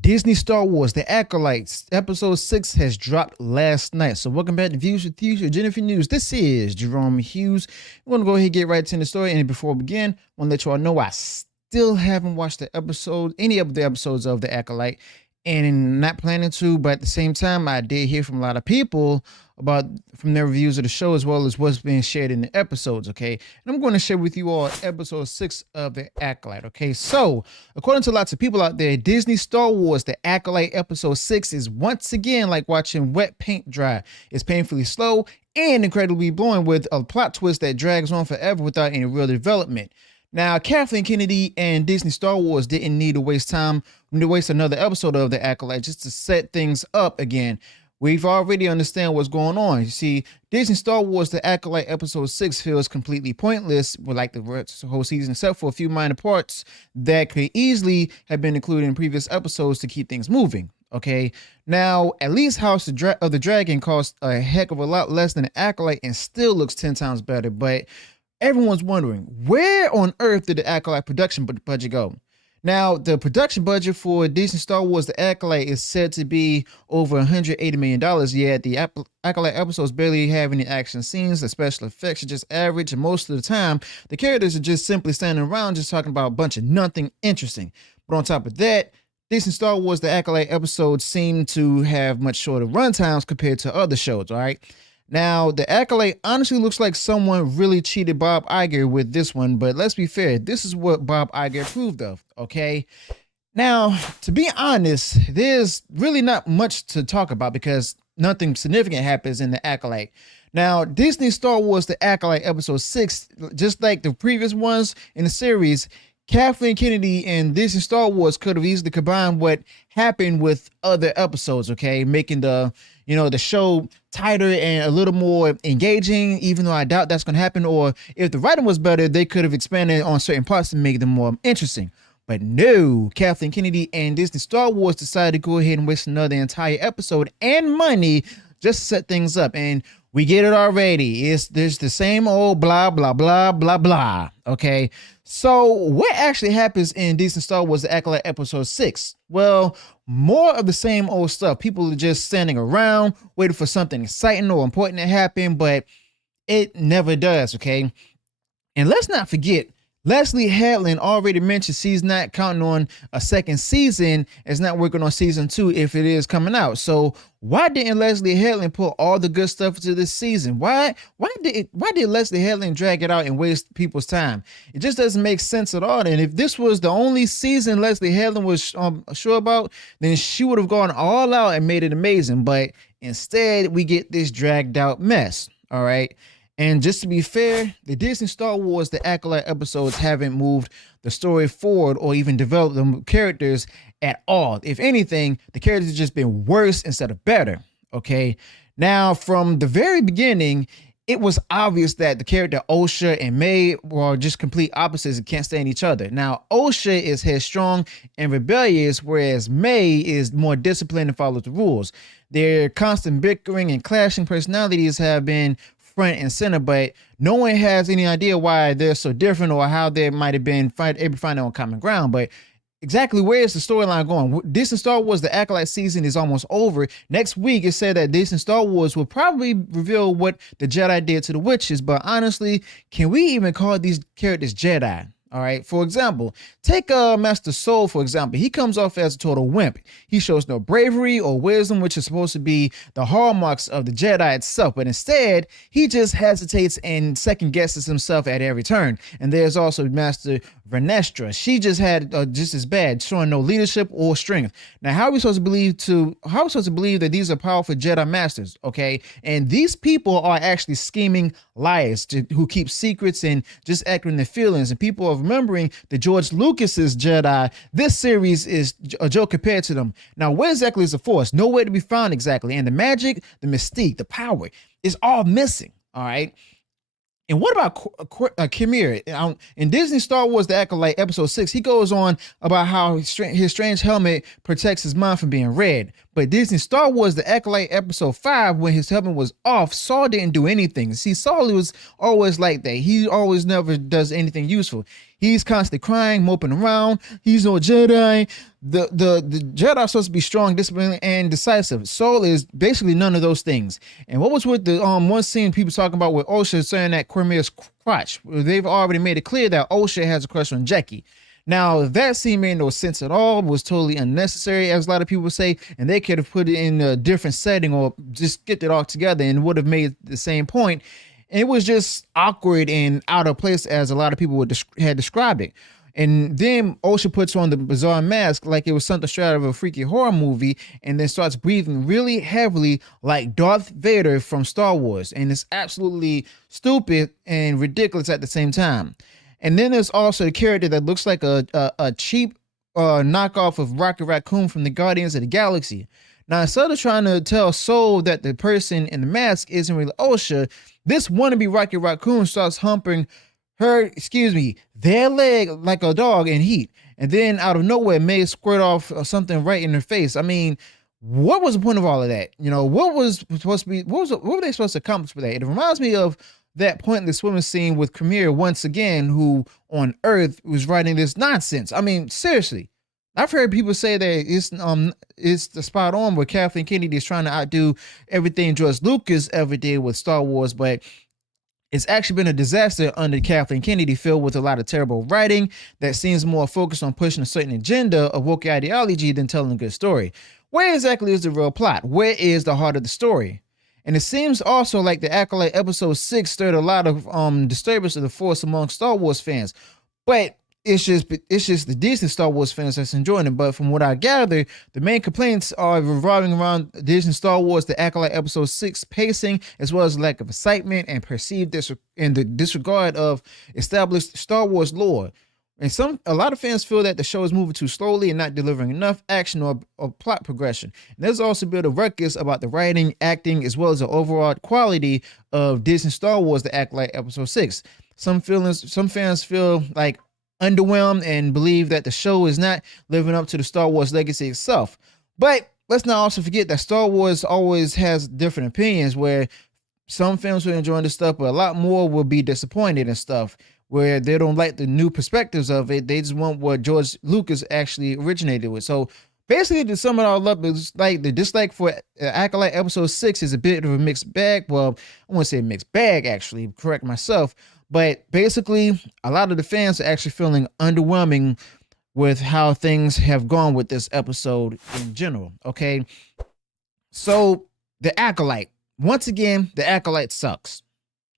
Disney Star Wars The Acolytes episode 6 has dropped last night. So welcome back to Views with Hughes, your Jennifer News. This is Jerome Hughes. We're going to go ahead and get right into the story. And before we begin, I want to let you all know I still haven't watched any of the episodes of The Acolyte, and not planning to, but at the same time, I did hear from a lot of people from their reviews of the show, as well as what's being shared in the episodes. Okay, and I'm going to share with you all episode 6 of The Acolyte. Okay, so according to lots of people out there, Disney Star Wars The Acolyte episode 6 is once again like watching wet paint dry. It's painfully slow and incredibly boring, with a plot twist that drags on forever without any real development. Now, Kathleen Kennedy and Disney Star Wars didn't need to waste another episode of The Acolyte just to set things up again. We've already understand what's going on. You see, Disney Star Wars The Acolyte episode 6 feels completely pointless, like the whole season, except for a few minor parts that could easily have been included in previous episodes to keep things moving. Okay, now at least House of the Dragon cost a heck of a lot less than The Acolyte and still looks 10 times better, but everyone's wondering, where on earth did the Acolyte production budget go? Now, the production budget for Disney Star Wars The Acolyte is said to be over $180 million, yet the Acolyte episodes barely have any action scenes. The special effects are just average, and most of the time, the characters are just simply standing around just talking about a bunch of nothing interesting. But on top of that, Disney Star Wars The Acolyte episodes seem to have much shorter runtimes compared to other shows, all right? Now, The Acolyte honestly looks like someone really cheated Bob Iger with this one, but let's be fair, this is what Bob Iger approved of, okay? Now, to be honest, there's really not much to talk about because nothing significant happens in The Acolyte. Now, Disney Star Wars The Acolyte episode 6, just like the previous ones in the series, Kathleen Kennedy and Disney Star Wars could have easily combined what happened with other episodes, okay? Making the show tighter and a little more engaging, even though I doubt that's going to happen. Or if the writing was better, they could have expanded on certain parts to make them more interesting. But no, Kathleen Kennedy and Disney Star Wars decided to go ahead and waste another entire episode and money just to set things up. And we get it already. There's the same old blah, blah, blah, blah, blah. Okay. So what actually happens in Disney Star Wars The Acolyte episode 6? Well, more of the same old stuff. People are just standing around waiting for something exciting or important to happen, but it never does. Okay. And let's not forget, Leslie Headland already mentioned she's not counting on a second season, is not working on season 2 if it is coming out. So why didn't Leslie Headland put all the good stuff into this season? Why did Leslie Headland drag it out and waste people's time? It just doesn't make sense at all. And if this was the only season Leslie Headland was sure about, then she would have gone all out and made it amazing. But instead, we get this dragged out mess. All right. And just to be fair, the Disney Star Wars The Acolyte episodes haven't moved the story forward or even developed the characters at all. If anything, the characters have just been worse instead of better, okay? Now, from the very beginning, it was obvious that the character Osha and May were just complete opposites and can't stand each other. Now, Osha is headstrong and rebellious, whereas May is more disciplined and follows the rules. Their constant bickering and clashing personalities have been front and center, but no one has any idea why they're so different or how they might have been able to find on common ground. But exactly where is the storyline going? Disney Star Wars The Acolyte season is almost over. Next week, it said that Disney Star Wars will probably reveal what the Jedi did to the witches, but honestly, can we even call these characters Jedi? All right. For example, take Master Soul, for example. He comes off as a total wimp. He shows no bravery or wisdom, which is supposed to be the hallmarks of the Jedi itself. But instead, he just hesitates and second guesses himself at every turn. And there's also Master Vernestra. She just had just as bad, showing no leadership or strength. Now, how are we supposed to believe that these are powerful Jedi masters? Okay. And these people are actually scheming liars who keep secrets and just acting their feelings. And people are remembering that George Lucas's Jedi, this series is a joke compared to them. Now, where exactly is the Force? Nowhere to be found exactly. And the magic, the mystique, the power is all missing. All right. And what about Kimir? In Disney Star Wars The Acolyte episode 6, he goes on about how his strange helmet protects his mind from being read. But Disney Star Wars The Acolyte episode 5, when his helmet was off, Saul didn't do anything. See, Saul was always like that. He always never does anything useful. He's constantly crying, moping around. He's no Jedi. The Jedi are supposed to be strong, disciplined, and decisive. Soul is basically none of those things. And what was with the one scene people talking about with Osha saying that Cormier's crotch? They've already made it clear that Osha has a crush on Jackie. Now, that scene made no sense at all, was totally unnecessary, as a lot of people say, and they could have put it in a different setting or just skipped it all together and would have made the same point. It was just awkward and out of place, as a lot of people had described it. And then Osha puts on the bizarre mask like it was something straight out of a freaky horror movie, and then starts breathing really heavily like Darth Vader from Star Wars. And it's absolutely stupid and ridiculous at the same time. And then there's also a character that looks like a cheap knockoff of Rocket Raccoon from the Guardians of the Galaxy. Now, instead of trying to tell Soul that the person in the mask isn't really Osha, this wannabe Rocket Raccoon starts humping their leg like a dog in heat. And then out of nowhere, may squirt off something right in her face. I mean, what was the point of all of that? You know, what were they supposed to accomplish with that? It reminds me of that pointless swimming scene with Cormier once again, who on Earth was writing this nonsense. I mean, seriously, I've heard people say that it's the spot on where Kathleen Kennedy is trying to outdo everything George Lucas ever did with Star Wars, but it's actually been a disaster under Kathleen Kennedy, filled with a lot of terrible writing that seems more focused on pushing a certain agenda of woke ideology than telling a good story. Where exactly is the real plot? Where is the heart of the story? And it seems also like The Acolyte episode 6 stirred a lot of disturbance of the force among Star Wars fans. But it's just the Disney Star Wars fans that's enjoying it. But from what I gather, the main complaints are revolving around Disney Star Wars The Acolyte episode 6 pacing, as well as lack of excitement and perceived the disregard of established Star Wars lore. And a lot of fans feel that the show is moving too slowly and not delivering enough action or plot progression. And there's also been a ruckus about the writing, acting, as well as the overall quality of Disney Star Wars The Acolyte episode 6. Some fans feel like underwhelmed and believe that the show is not living up to the Star Wars legacy itself. But let's not also forget that Star Wars always has different opinions, where some fans will enjoy this stuff, but a lot more will be disappointed in stuff where they don't like the new perspectives of it. They just want what George Lucas actually originated with. So basically, to sum it all up, it's like the dislike for Acolyte episode 6 is a bit of a mixed bag. Well, I won't say a mixed bag, actually, correct myself. But basically, a lot of the fans are actually feeling underwhelming with how things have gone with this episode in general. Okay. So The Acolyte, once again, The Acolyte sucks.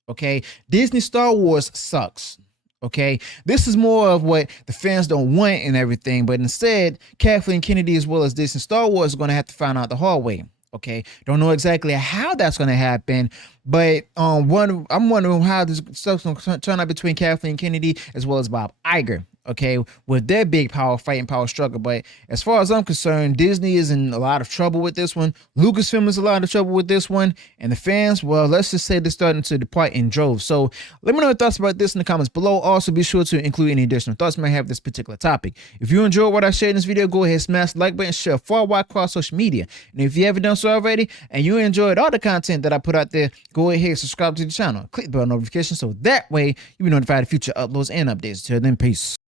Okay. Disney Star Wars sucks. Okay. This is more of what the fans don't want and everything. But instead, Kathleen Kennedy, as well as Disney Star Wars, are going to have to find out the hard way. Okay, don't know exactly how that's going to happen, but I'm wondering how this stuff's going to turn out between Kathleen Kennedy as well as Bob Iger. Okay, with their big power fight and power struggle. But as far as I'm concerned, Disney is in a lot of trouble with this one. Lucasfilm is in a lot of trouble with this one, and the fans, well, let's just say they're starting to depart in droves. So let me know your thoughts about this in the comments below. Also, be sure to include any additional thoughts you might have this particular topic. If you enjoyed what I shared in this video, go ahead, smash the like button, share far wide across social media. And if you haven't done so already, and you enjoyed all the content that I put out there, go ahead and subscribe to the channel. Click the bell notification so that way you'll be notified of future uploads and updates. Till then, peace.